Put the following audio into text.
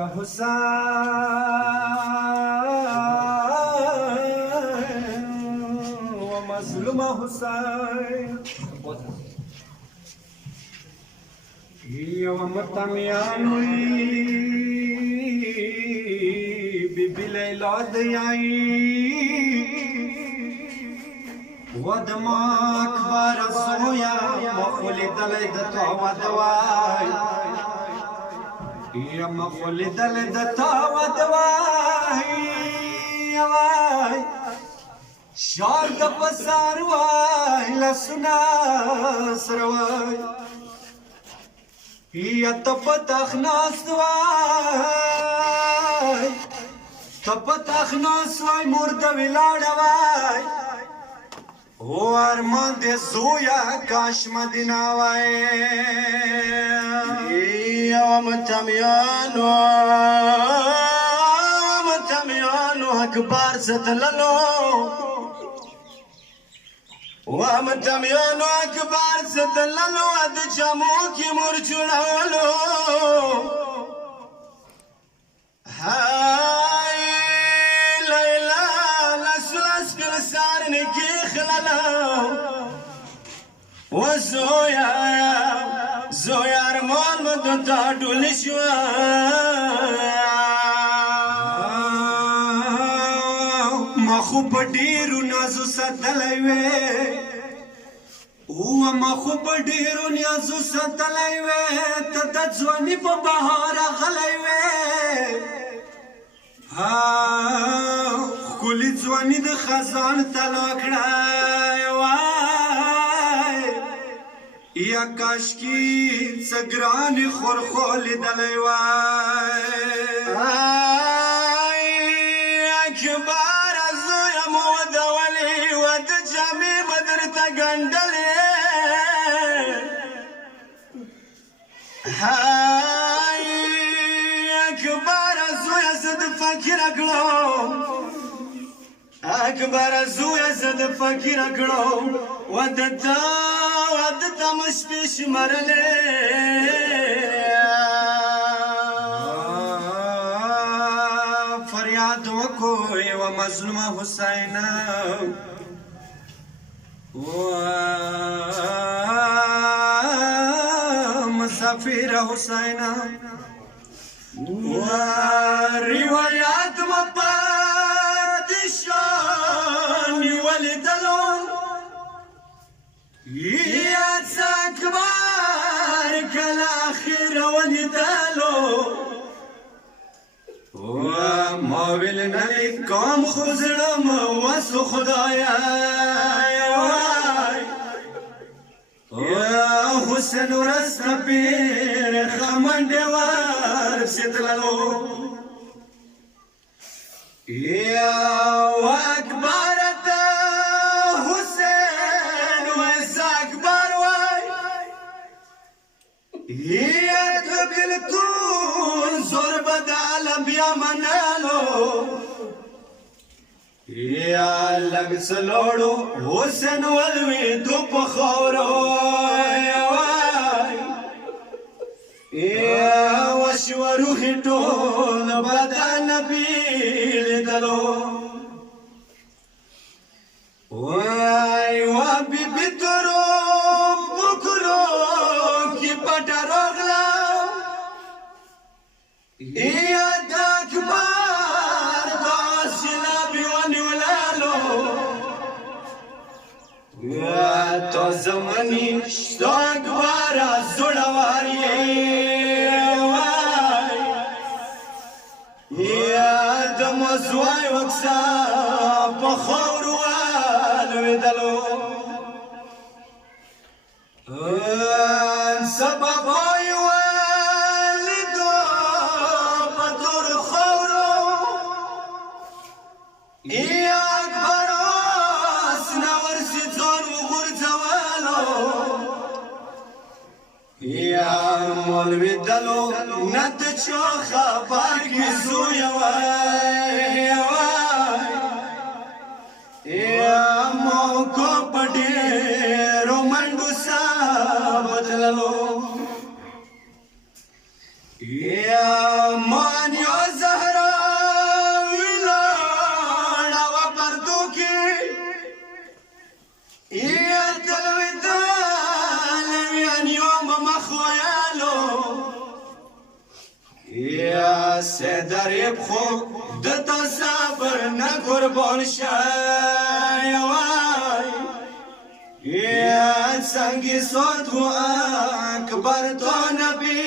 Ya Hussein wa mazlum Hussein ya matamiyanui bibi Layla dayai wadma akbar soya makhuli dalay dato wadwai يا مخلد لدتا ودواي واي شاد بسار واي لسنا سرواي يا تفتح ناس واي تفتح ناس واي مرد ولاد واي هو ارمان دے زویا کاش مدینہ واي ومتميانو أكبر ستلالو ومتميانو أكبر ستلالو أد جموكي مرجلالو هاي ليلى لسلاس كل سارنكي خلالو وزويا زويا ارمان مدتا دولشوا مخو پډیرو نازو ستلای وې او مخو پډیرو نازو ستلای وې ته د ځواني په بهار غلای وې ها کلی ځواني د خزان تلاکړه یا کاشکی سگرانی خورخولی دلیوای اکبر ازوی مودولی ود جمی مدر تا گندلی اکبر ازوی زد فکر اکلو اکبر ازوی زد فکر اکلو ودتا مشپیش مرلے فریاد وکوئی و مظلوم حسین و مسافر حسین و روایات مپادشانی ولدلون يا أكبر كالآخر وندالو وما ولنا لكم خزرم وسو خدايا وحسن ورسنا بير خمن دوار ستلالو يا أكبر يا قبلتون زور بدعالم يا منالو يا لگ سلوڑو حسن والوی دو پخورو يا وشو روحي طول بدا نبيل دلو واي وابي بترو بكرو کی پٹا روغلا یا داکبار داسنا بیوانی ولالو یا تو زمانی شتو اکبارا زوڑواری یا دموزوائی وکسا پخوروالو دلو سبب ہوئی والدو بدر خورو یا اکبر سنور سی زور غرزوالو یا مولوی دلو ند چو خبر کی زوی وای یا موکو یا سیدریب خو دتا صبر نه قربان شای وای یا سنگی صوت و اکبر تو نبی